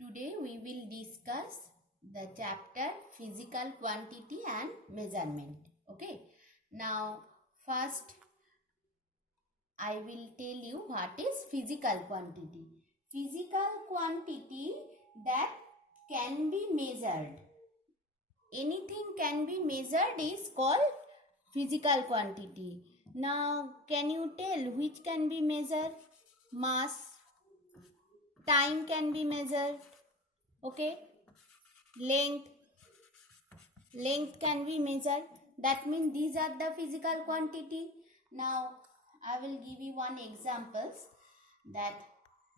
Today we will discuss the chapter physical quantity and measurement. Okay. Now first I will tell you what is physical quantity. Physical quantity that can be measured. Anything can be measured is called physical quantity. Now can you tell which can be measured? Mass, time can be measured. Okay, length can be measured. That means these are the physical quantity. Now I will give you one examples. That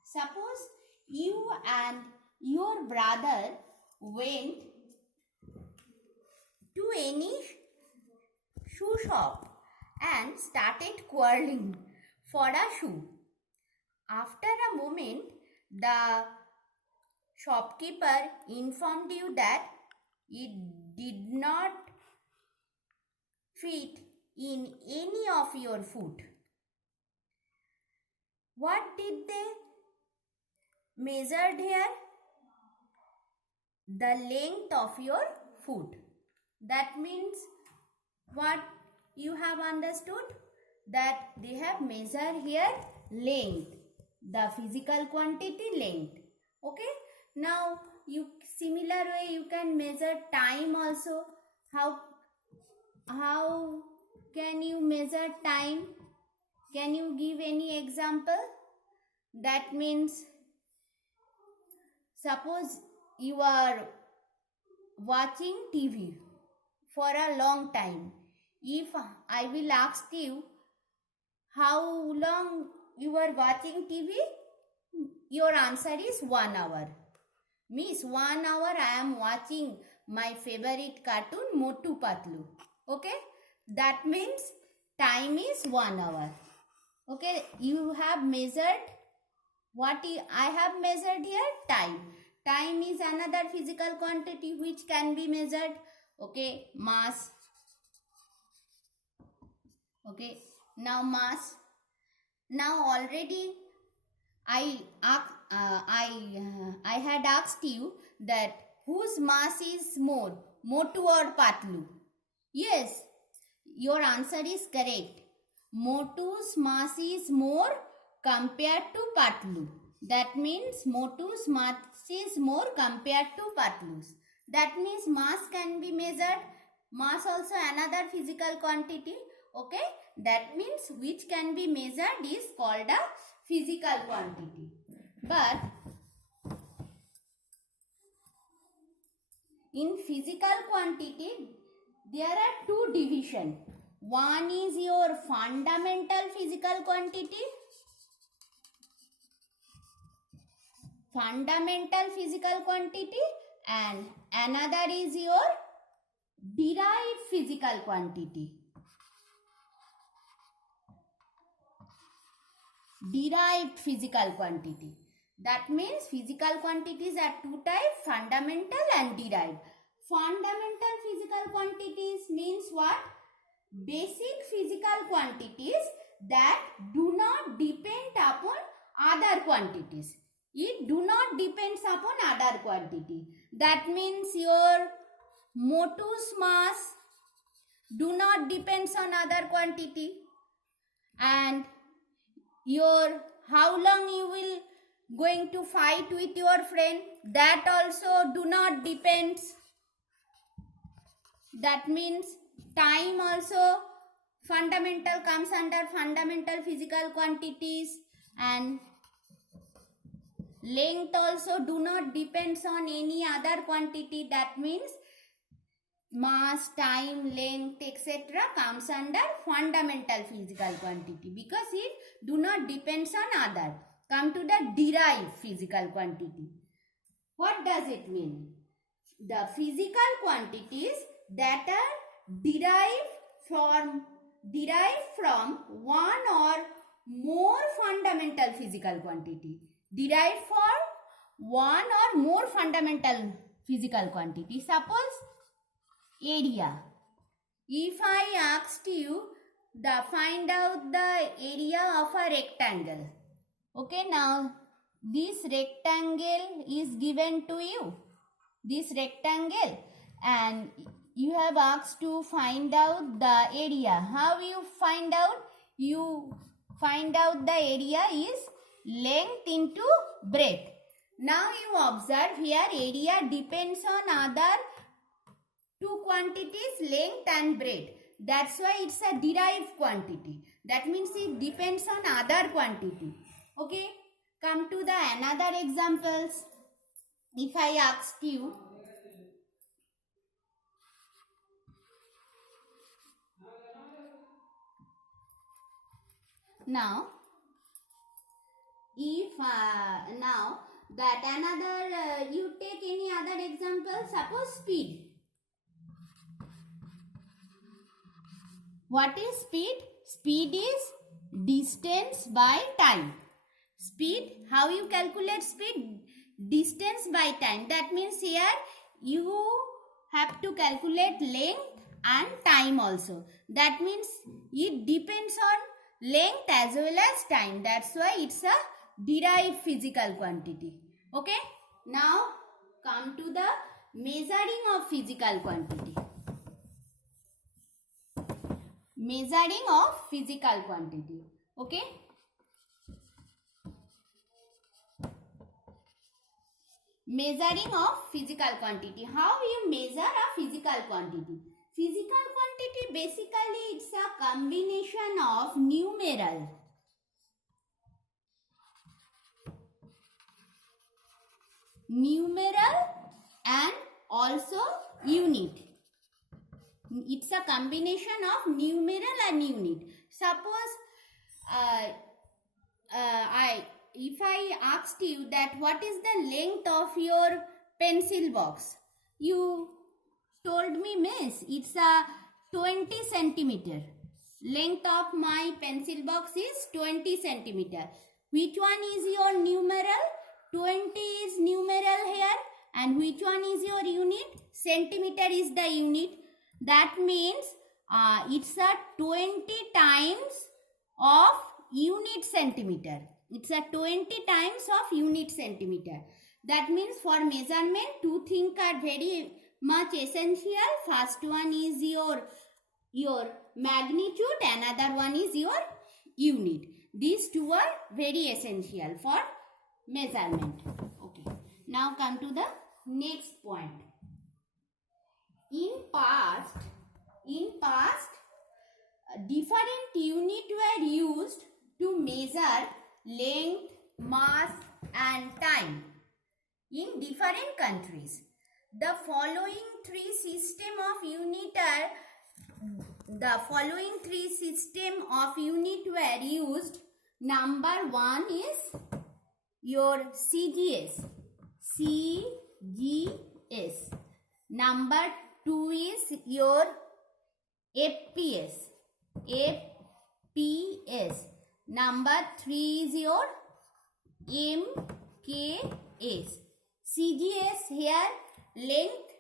suppose you and your brother went to any shoe shop and started quarreling for a shoe. After a moment, the shopkeeper informed you that it did not fit in any of your foot. What did they measure here? The length of your foot. That means what you have understood? That they have measured here length, the physical quantity length. Okay. Now similar way you can measure time also. How can you measure time? Can you give any example? That means suppose you are watching TV for a long time. If I will ask you how long you are watching TV, your answer is 1 hour. Means 1 hour I am watching my favorite cartoon Motu Patlu. Okay, that means time is 1 hour. Okay, you have measured what I have measured here? Time. Time is another physical quantity which can be measured. Okay, mass. Okay, now mass. Now already I had asked you that whose mass is more, Motu or Patlu? Yes, your answer is correct. Motu's mass is more compared to Patlu. That means Motu's mass is more compared to Patlu's. That means mass can be measured. Mass also another physical quantity. Okay, that means which can be measured is called a physical quantity. But in physical quantity there are two divisions. One is your fundamental physical quantity. Fundamental physical quantity, and another is your derived physical quantity. Derived physical quantity. That means physical quantities are two types, fundamental and derived. Fundamental physical quantities means what? Basic physical quantities that do not depend upon other quantities. It do not depends upon other quantity. That means your Motu's mass do not depends on other quantity, and your how long you will going to fight with your friend, that also do not depends. That means time also fundamental comes under fundamental physical quantities, and length also do not depends on any other quantity. That means mass, time, length, etc. comes under fundamental physical quantity because it do not depends on other. Come to the derived physical quantity. What does it mean? The physical quantities that are derived from one or more fundamental physical quantity. Derived from one or more fundamental physical quantity. Suppose area. If I asked you find out the area of a rectangle. Okay, now this rectangle is given to you, this rectangle, and you have asked to find out the area. How you find out? You find out the area is length into breadth. Now you observe here area depends on other two quantities, length and breadth. That's why it's a derived quantity. That means it depends on other quantity. Okay, come to the another examples. If I asked you, now if now that another you take any other example, suppose speed. What is speed? Speed is distance by time. Speed, how you calculate speed? Distance by time. That means here you have to calculate length and time also. That means it depends on length as well as time. That's why it's a derived physical quantity. Okay. Now come to the measuring of physical quantity. Measuring of physical quantity. Okay. Measuring of physical quantity. How you measure a physical quantity? Physical quantity basically it's a combination of numeral and also unit. It's a combination of numeral and unit. Suppose if I asked you that what is the length of your pencil box, you told me, miss, it's a 20 centimeter. Length of my pencil box is 20 centimeter. Which one is your numeral? 20 is numeral here, and which one is your unit? Centimeter is the unit. That means it's a 20 times of unit centimeter. It's a 20 times of unit centimeter. That means for measurement, two things are very much essential. First one is your magnitude, another one is your unit. These two are very essential for measurement. Okay. Now come to the next point. In past, different units were used to measure length, mass and time in different countries. The following three systems of unit were used. Number one is your CGS. Number two is your FPS. Number three is your MKS. CGS here length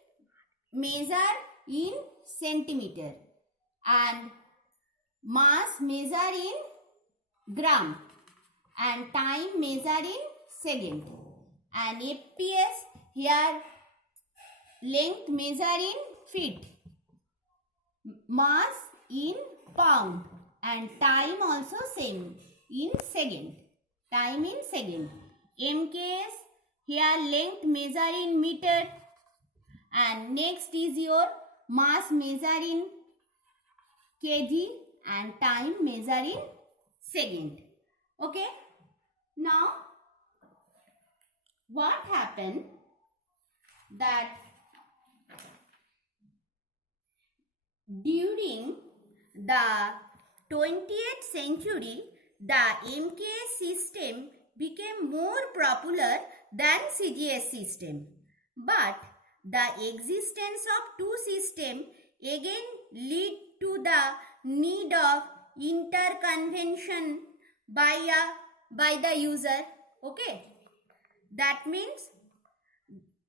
measure in centimeter and mass measure in gram and time measure in second. And FPS here length measure in feet, mass in pound and time also same in second. Time in second. MKS here length measure in meter and next is your mass measure in kg and time measure in second. Okay. Now what happened that during the 20th century, the MKS system became more popular than CGS system. But the existence of two systems again lead to the need of interconvention by the user. Okay. That means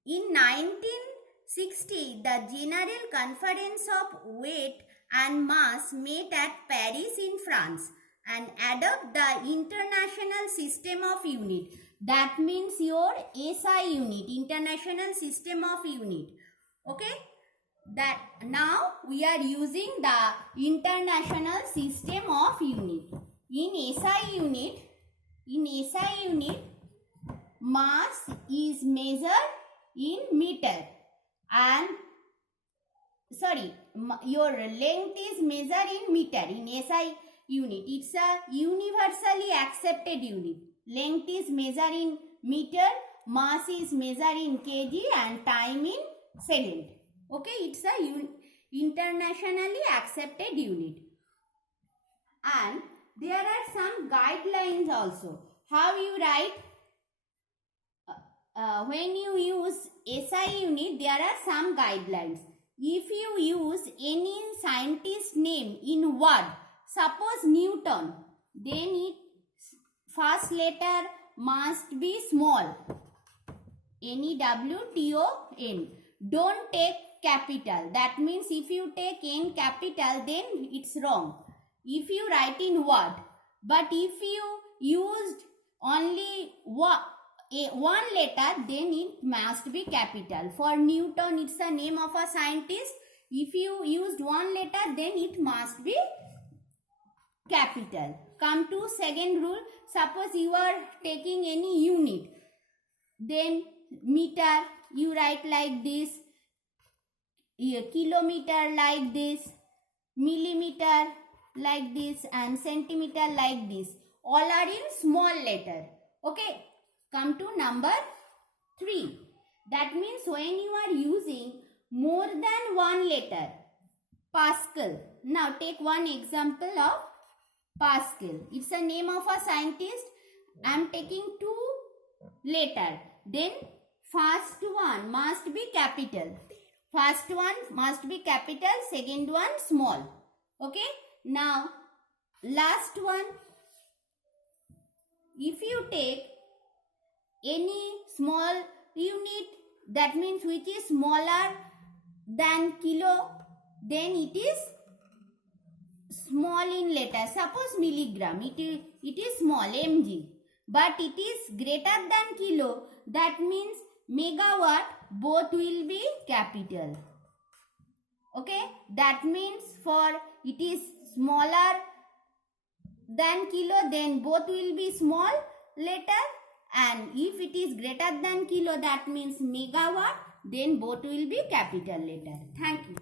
in 1960, the General Conference of Weight and Mass met at Paris in France and adopt the international system of unit. That means your SI unit, International System of Unit. Okay, that now we are using the International System of Unit. In SI unit, mass is measured in meter, and your length is measured in meter. In SI unit, it's a universally accepted unit. Length is measured in meter, mass is measured in kg, and time in second. Okay, it's a internationally accepted unit. And there are some guidelines also. How you write? When you use SI unit, there are some guidelines. If you use any scientist name in word, suppose Newton, then its first letter must be small. Newton. Don't take capital. That means if you take N capital, then it's wrong. If you write in word, but if you used only one letter, then it must be capital. For Newton, it's the name of a scientist. If you used one letter, then it must be capital. Come to second rule. Suppose you are taking any unit, then meter you write like this, kilometer like this, millimeter like this, and centimeter like this. All are in small letter. Okay. Come to number 3. That means when you are using more than one letter, Pascal. Now take one example of Pascal. It's the name of a scientist. I am taking 2 letters. Then first one must be capital. First one must be capital. Second one small. Okay. Now last one. If you take any small unit, that means which is smaller than kilo, then it is small in letter. Suppose milligram, it is small, mg, but it is greater than kilo, that means megawatt, both will be capital. Okay, that means for it is smaller than kilo, then both will be small letter, and if it is greater than kilo, that means megawatt, then both will be capital letter. Thank you.